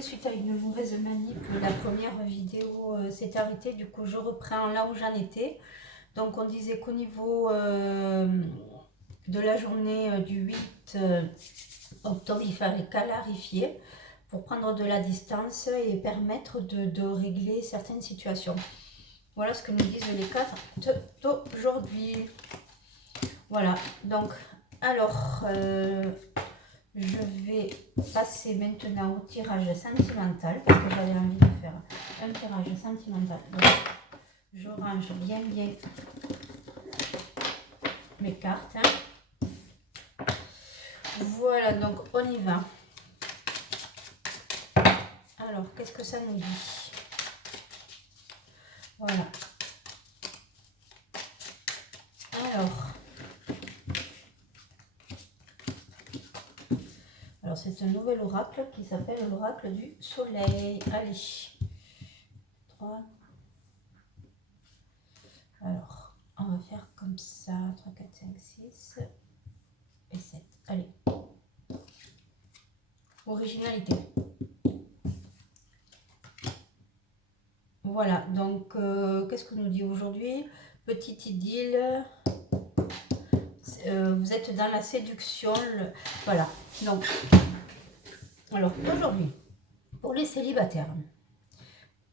Suite à une mauvaise manip, la première vidéo s'est arrêtée, du coup je reprends là où j'en étais. Donc on disait qu'au niveau de la journée du 8 octobre, il fallait clarifier pour prendre de la distance et permettre de régler certaines situations. Voilà ce que nous disent les cartes d'aujourd'hui. Voilà, donc alors... je vais passer maintenant au tirage sentimental parce que j'avais envie de faire un tirage sentimental. Donc, je range bien mes cartes. Voilà, donc on y va. Alors, qu'est-ce que ça nous dit? Voilà. Alors c'est un nouvel oracle qui s'appelle l'oracle du soleil. Allez. 3. Alors, on va faire comme ça. 3, 4, 5, 6 et 7. Allez. Originalité. Voilà, donc qu'est-ce que nous dit aujourd'hui? Petite idylle, vous êtes dans la séduction, voilà. Donc, alors aujourd'hui, pour les célibataires,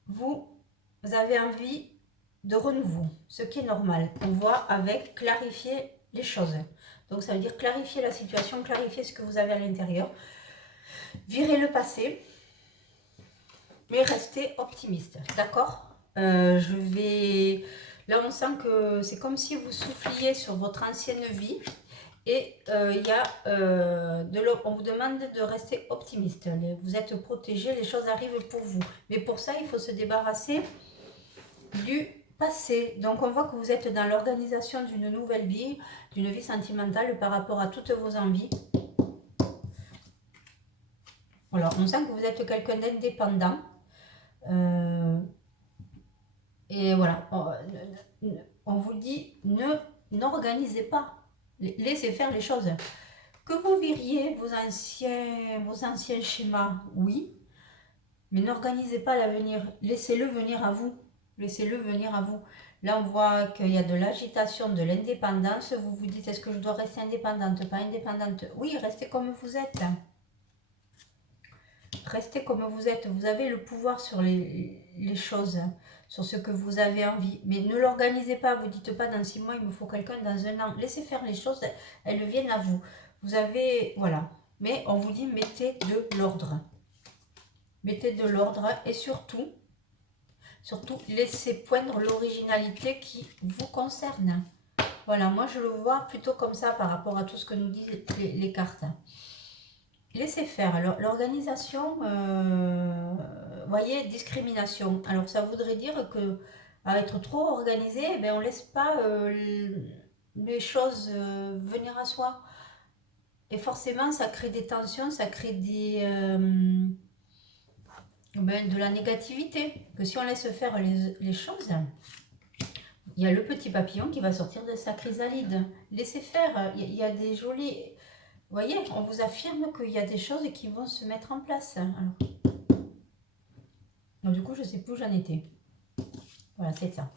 vous avez envie de renouveau, ce qui est normal. On voit avec clarifier les choses. Donc ça veut dire clarifier la situation, clarifier ce que vous avez à l'intérieur, virer le passé, mais rester optimiste, d'accord? Je vais... Là, on sent que c'est comme si vous souffliez sur votre ancienne vie et on vous demande de rester optimiste. Vous êtes protégé, les choses arrivent pour vous. Mais pour ça, il faut se débarrasser du passé. Donc, on voit que vous êtes dans l'organisation d'une nouvelle vie, d'une vie sentimentale par rapport à toutes vos envies. Alors, on sent que vous êtes quelqu'un d'indépendant. Et voilà, on vous dit, n'organisez pas, laissez faire les choses. Que vous viriez vos anciens schémas, oui, mais n'organisez pas l'avenir, laissez-le venir à vous. Laissez-le venir à vous. Là, on voit qu'il y a de l'agitation, de l'indépendance. Vous vous dites, est-ce que je dois rester indépendante, pas indépendante? Oui, restez comme vous êtes. Restez comme vous êtes. Vous avez le pouvoir sur les choses, sur ce que vous avez envie. Mais ne l'organisez pas. Vous ne dites pas dans 6 mois, il me faut quelqu'un dans 1 an. Laissez faire les choses, elles viennent à vous. Vous avez... Voilà. Mais on vous dit, mettez de l'ordre. Mettez de l'ordre et surtout, laissez poindre l'originalité qui vous concerne. Voilà, moi je le vois plutôt comme ça par rapport à tout ce que nous disent les cartes. Laissez faire. Alors, l'organisation, voyez, discrimination. Alors, ça voudrait dire que à être trop organisé, eh bien, on ne laisse pas les choses venir à soi. Et forcément, ça crée des tensions, ça crée de la négativité. Que si on laisse faire les choses, il y a le petit papillon qui va sortir de sa chrysalide. Laissez faire. Il y a des jolis... Vous voyez, on vous affirme qu'il y a des choses qui vont se mettre en place. Alors, donc du coup, je ne sais plus où j'en étais. Voilà, c'est ça.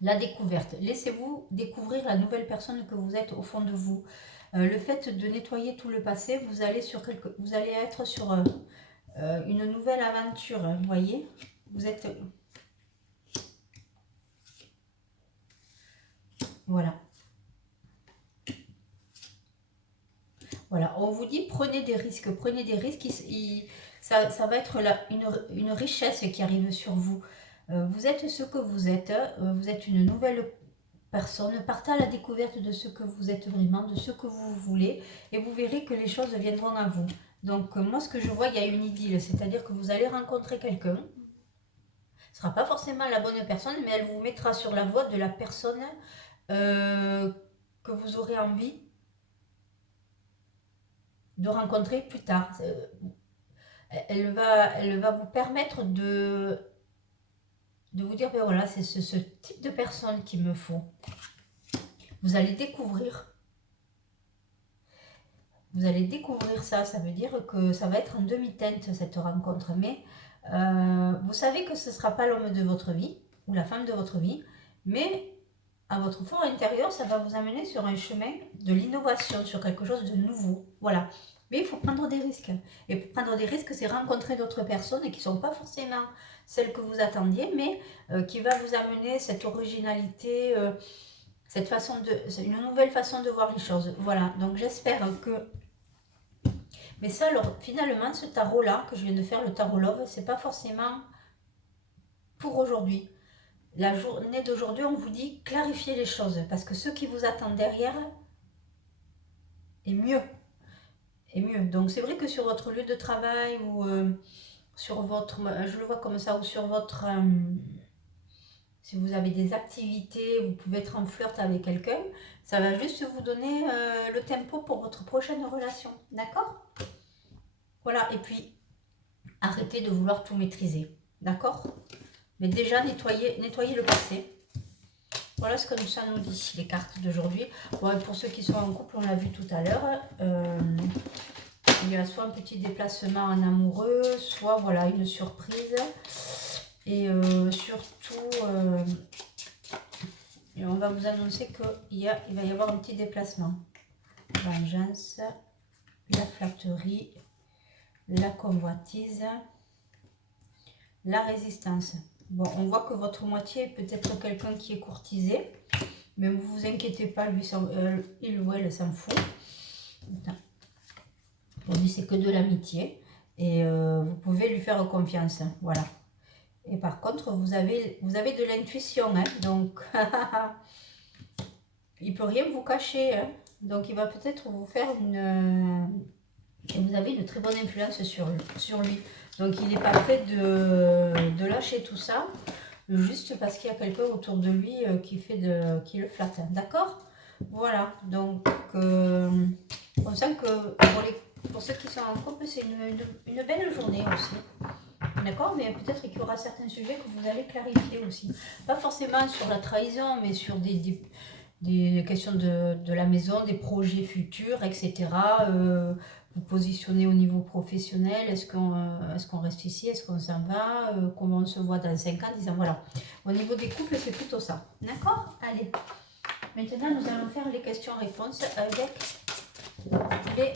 La découverte. Laissez-vous découvrir la nouvelle personne que vous êtes au fond de vous. Le fait de nettoyer tout le passé, vous allez être sur une nouvelle aventure. Vous voyez, vous êtes... Voilà. Voilà, on vous dit prenez des risques. Prenez des risques. Ça va être une richesse qui arrive sur vous. Vous êtes ce que vous êtes. Vous êtes une nouvelle personne. Partez à la découverte de ce que vous êtes vraiment, de ce que vous voulez. Et vous verrez que les choses viendront à vous. Donc, moi, ce que je vois, il y a une idylle. C'est-à-dire que vous allez rencontrer quelqu'un. Ce ne sera pas forcément la bonne personne, mais elle vous mettra sur la voie de la personne que vous aurez envie de rencontrer plus tard. Elle va vous permettre de vous dire, ben voilà, c'est ce type de personne qu'il me faut. Vous allez découvrir. Vous allez découvrir ça. Ça veut dire que ça va être en demi-teinte cette rencontre. Mais vous savez que ce ne sera pas l'homme de votre vie ou la femme de votre vie. Mais à votre fort intérieur, ça va vous amener sur un chemin de l'innovation, sur quelque chose de nouveau. Voilà. Mais il faut prendre des risques. Et prendre des risques, c'est rencontrer d'autres personnes qui ne sont pas forcément celles que vous attendiez, mais qui va vous amener cette originalité, cette façon c'est une nouvelle façon de voir les choses. Voilà. Donc j'espère que. Mais ça, alors, finalement, ce tarot-là, que je viens de faire, le tarot Love, c'est pas forcément pour aujourd'hui. La journée d'aujourd'hui, on vous dit clarifier les choses, parce que ce qui vous attend derrière est mieux. Est mieux. Donc c'est vrai que sur votre lieu de travail ou sur votre, je le vois comme ça, ou sur votre, si vous avez des activités, vous pouvez être en flirt avec quelqu'un, ça va juste vous donner le tempo pour votre prochaine relation. D'accord? Voilà, et puis arrêtez de vouloir tout maîtriser. D'accord? Mais déjà, nettoyez le passé. Voilà ce que ça nous dit, les cartes d'aujourd'hui. Bon, pour ceux qui sont en couple, on l'a vu tout à l'heure. Il y a soit un petit déplacement en amoureux, soit voilà, une surprise. Et surtout, on va vous annoncer qu'il va y avoir un petit déplacement. Vengeance, la flatterie, la convoitise, la résistance. Bon, on voit que votre moitié est peut-être quelqu'un qui est courtisé, mais ne vous inquiétez pas, lui, il ou elle s'en fout. Pour lui, c'est que de l'amitié et vous pouvez lui faire confiance. Voilà. Et par contre, vous avez de l'intuition, hein, donc il peut rien vous cacher. Hein, donc, il va peut-être vous faire une... Et vous avez une très bonne influence sur lui. Donc, il n'est pas prêt de lâcher tout ça, juste parce qu'il y a quelqu'un autour de lui qui le flatte. D'accord? Voilà. Donc, on sent que pour ceux qui sont en couple, c'est une belle journée aussi. D'accord? Mais peut-être qu'il y aura certains sujets que vous allez clarifier aussi. Pas forcément sur la trahison, mais sur des questions de la maison, des projets futurs, etc. Vous positionnez au niveau professionnel, est-ce qu'on reste ici, est-ce qu'on s'en va, comment on se voit dans 5 ans, 10 ans, voilà. Au niveau des couples, c'est plutôt ça. D'accord? Allez. Maintenant, nous allons faire les questions-réponses avec les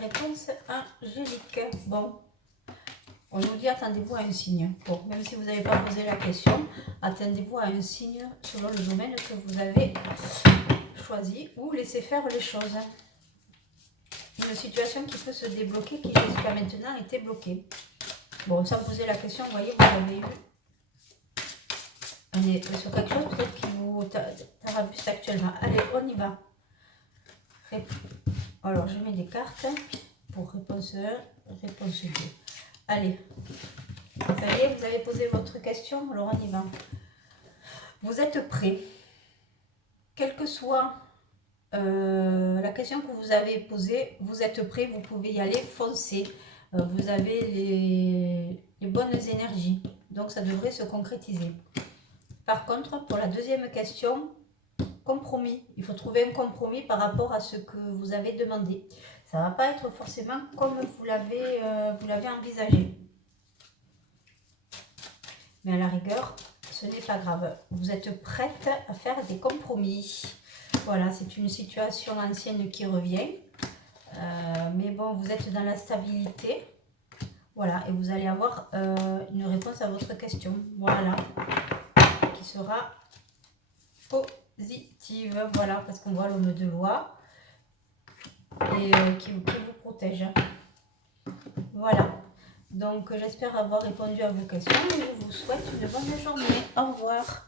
réponses angéliques. Bon, on nous dit attendez-vous à un signe. Bon, même si vous n'avez pas posé la question, attendez-vous à un signe selon le domaine que vous avez choisi ou laissez faire les choses. Une situation qui peut se débloquer, qui jusqu'à maintenant était bloquée. Bon, sans poser la question, vous voyez, vous avez eu sur quelque chose peut-être qui vous tarabuste actuellement. Allez, on y va. Alors, je mets des cartes pour réponse 1, réponse 2. Allez, ça y est, vous avez posé votre question, alors on y va. Vous êtes prêts. Quelle que soit la question que vous avez posée, vous êtes prêts, vous pouvez y aller, foncez. Vous avez les bonnes énergies, donc ça devrait se concrétiser. Par contre, pour la deuxième question, compromis. Il faut trouver un compromis par rapport à ce que vous avez demandé. Ça ne va pas être forcément comme vous l'avez envisagé. Mais à la rigueur, ce n'est pas grave. Vous êtes prête à faire des compromis. Voilà, c'est une situation ancienne qui revient. Mais bon, vous êtes dans la stabilité. Voilà, et vous allez avoir une réponse à votre question. Voilà, qui sera positive. Voilà, parce qu'on voit l'homme de loi et qui vous protège. Voilà. Donc, j'espère avoir répondu à vos questions et je vous souhaite une bonne journée. Au revoir.